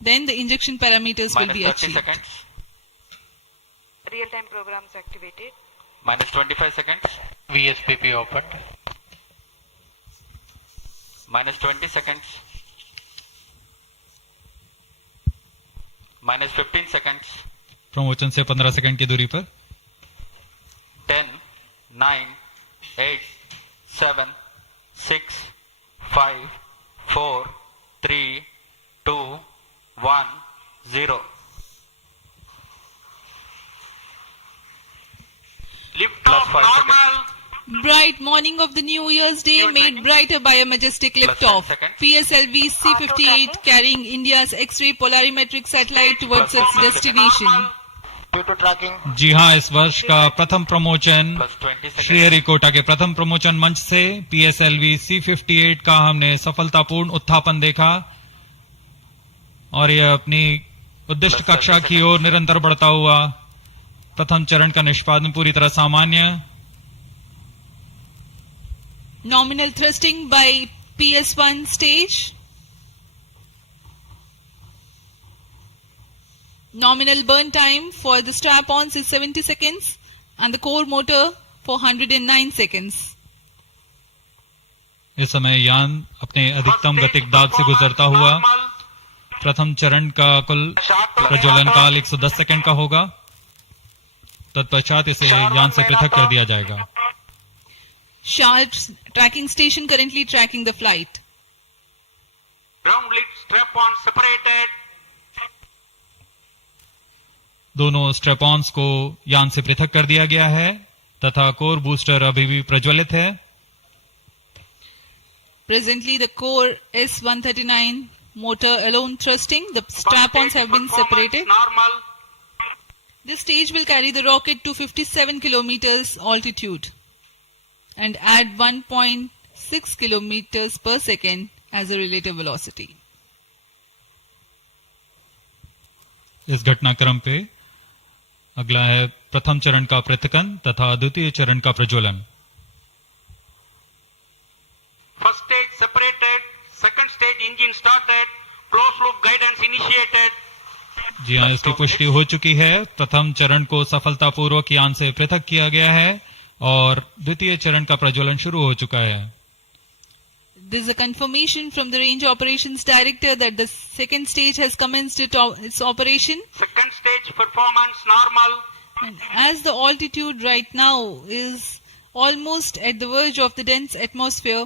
then the injection parameters will be -30 achieved. seconds. Real-time programs activated. -25 seconds. VSPP opened. -20 seconds. -15 seconds. Promotion से 15 second की दूरी पर 10, 9, 8, 7, 6, 5, 4, 3, 2, 1, 0. Lift Plus off 5 normal. Bright morning of the New Year's Day made brighter by a majestic Plus 10 liftoff. seconds. PSLV C-58 carrying India's X-ray polarimetric satellite towards Plus its 10 destination. Due to tracking. जी हाँ, इस वर्ष का प्रथम promotion Plus 20 seconds. Sriharikota के प्रथम promotion मंच से PSLV C-58 का हमने सफलतापूर्ण उत्थापन देखा और यह अपनी उद्दिष्ट Plus 30 कक्षा की ओर निरंतर बढ़ता हुआ प्रथम चरण का निष्पादन पूरी तरह सामान्य। Nominal thrusting by PS1 stage. Nominal burn time for the strap-ons is 70 seconds and the core motor for 109 seconds. इस समय यान अपने अधिकतम गतिक दाब से गुजरता हुआ प्रथम चरण का कुल प्रज्वलन काल 110 सेकंड का होगा। तत्पश्चात इसे यान से पृथक कर दिया जाएगा। Sharp tracking station currently tracking the flight. Ground lid strap-on separated. दोनों स्ट्रेपॉन्स को यान से पृथक कर दिया गया है तथा कोर बूस्टर अभी भी प्रज्वलित है। Presently the core S139 motor alone thrusting. The strap-ons have been separated. Normal. This stage will carry the rocket to 57 kilometers altitude and add 1.6 kilometers per second as a relative velocity. इस घटनाक्रम पे अगला है प्रथम चरण का पृथकन तथा द्वितीय चरण का प्रज्वलन। First stage separated. Second stage engine started. Closed loop guidance initiated. जी हाँ, इसकी पुष्टि हो चुकी है। प्रथम चरण को सफलतापूर्वक यान से पृथक किया गया है और द्वितीय चरण का प्रज्वलन शुरू हो चुका है। This is a confirmation from the Range Operations Director that the second stage has commenced its operation. Second stage performance normal. And as the altitude right now is almost at the verge of the dense atmosphere,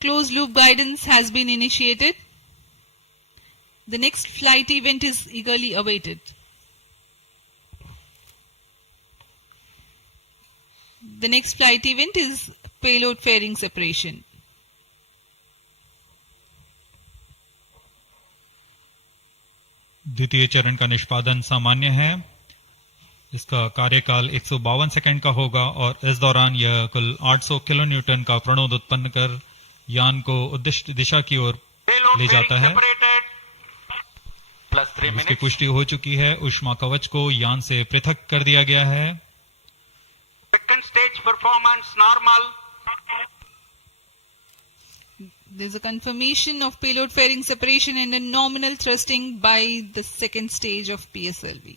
closed loop guidance has been initiated. The next flight event is eagerly awaited. The next flight event is payload fairing separation. द्वितीय चरण का निष्पादन सामान्य है। इसका कार्यकाल 152 second का होगा और इस दौरान यह कुल 800 किलो न्यूटन का प्रणोद उत्पन्न कर यान को उद्दिष्ट दिशा की ओर Payload ले जाता fairing है। separated. Plus 3 इसकी minutes. पुष्टि हो चुकी है। ऊष्मा कवच को यान से पृथक कर दिया गया है। Second stage performance normal. There is a confirmation of payload fairing separation and a nominal thrusting by the second stage of PSLV.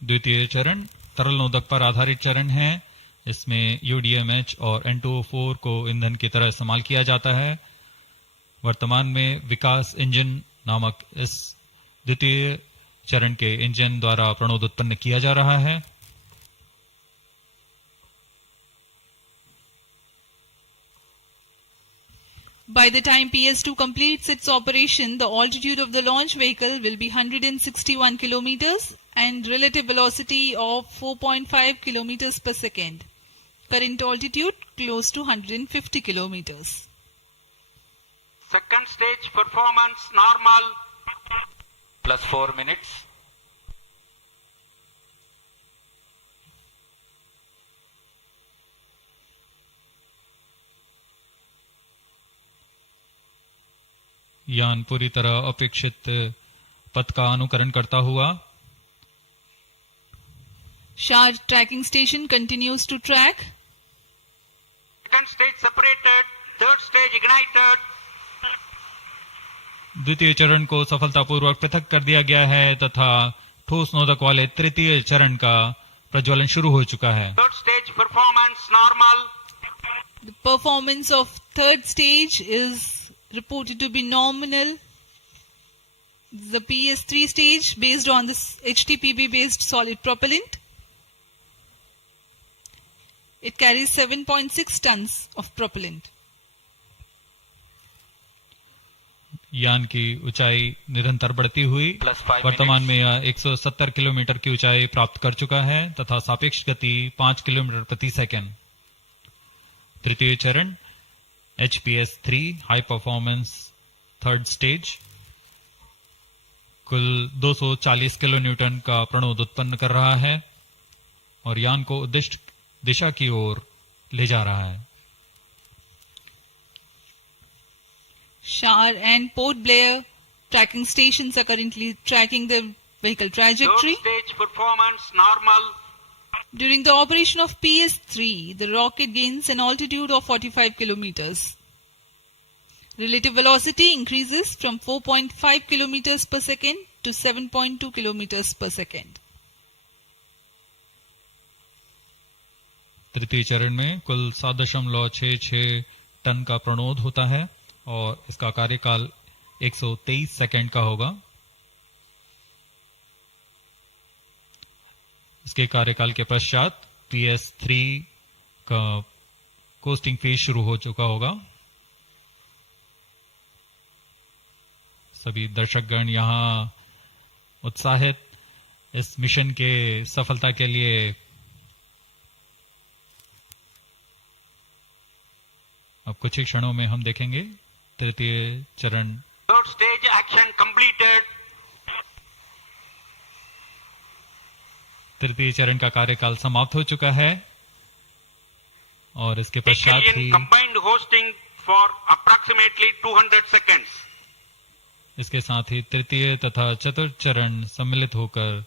द्वितीय चरण तरल नोदक पर आधारित चरण है। इसमें UDMH और N2O4 को ईंधन की तरह इस्तेमाल किया जाता है। वर्तमान में विकास इंजन नामक इस द्वितीय चरण के इंजन द्वारा प्रणोद उत्पन्न किया जा रहा है। By the time PS2 completes its operation, the altitude of the launch vehicle will be 161 kilometers and relative velocity of 4.5 kilometers per second. Current altitude close to 150 kilometers. Second stage performance normal. Plus 4 minutes. यान पूरी तरह अपेक्षित पथ का अनुकरण करता हुआ Sharp tracking station continues to track. Second stage separated. Third stage ignited. द्वितीय चरण को सफलतापूर्वक पृथक कर दिया गया है तथा ठोस नोदक वाले तृतीय चरण का प्रज्वलन शुरू हो चुका है। Third stage performance normal. The performance of third stage is reported to be nominal. The PS3 stage based on this HTPB based solid propellant. It carries 7.6 tons of propellant. यान की ऊंचाई निरंतर बढ़ती हुई Plus 5 वर्तमान minutes. में यह 170 kilometre की ऊंचाई प्राप्त कर चुका है तथा सापेक्ष गति 5 किलोमीटर प्रति सेकंड। तृतीय चरण HPS3 high performance third stage कुल 240 किलो न्यूटन का प्रणोद उत्पन्न कर रहा है और यान को उद्दिष्ट दिशा की ओर ले जा रहा है। Shar and Port Blair tracking stations are currently tracking the vehicle Third trajectory. stage performance normal. During the operation of PS3, the rocket gains an altitude of 45 kilometers. Relative velocity increases from 4.5 kilometers per second to 7.2 kilometers per second. तृतीय चरण में कुल 7.66 ton का प्रणोद होता है और इसका कार्यकाल 123 सेकंड का होगा। इसके कार्यकाल के पश्चात PS3 का कोस्टिंग फेज शुरू हो चुका होगा। सभी दर्शकगण यहां उत्साहित इस मिशन के सफलता के लिए अब कुछ ही क्षणों में हम देखेंगे तृतीय चरण। Third stage action completed. तृतीय चरण का कार्यकाल समाप्त हो चुका है और इसके पश्चात ही Decalion combined hosting for approximately 200 seconds. इसके साथ ही तृतीय तथा चतुर्थ चरण सम्मिलित होकर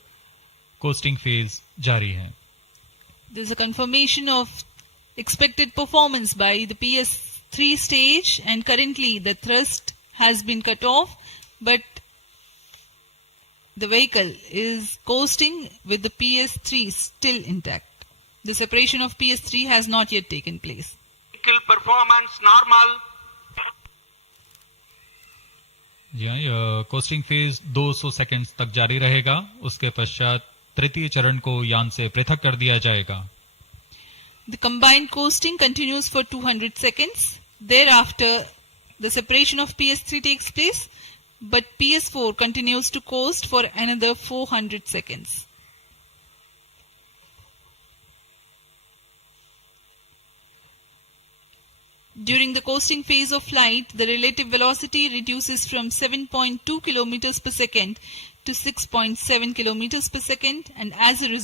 कोस्टिंग फेज जारी है। There is a confirmation of expected performance by the PS3 stage, and currently the thrust has been cut off, but the vehicle is coasting with the PS3 still intact. The separation of PS3 has not yet taken place. Vehicle performance normal. जी हाँ, यह costing phase 200 seconds तक जारी रहेगा। उसके पश्चात तृतीय चरण को यान से पृथक कर दिया जाएगा। The combined coasting continues for 200 seconds. Thereafter, the separation of PS3 takes place, but PS4 continues to coast for another 400 seconds. During the coasting phase of flight, the relative velocity reduces from 7.2 kilometers per second to 6.7 kilometers per second, and as a result,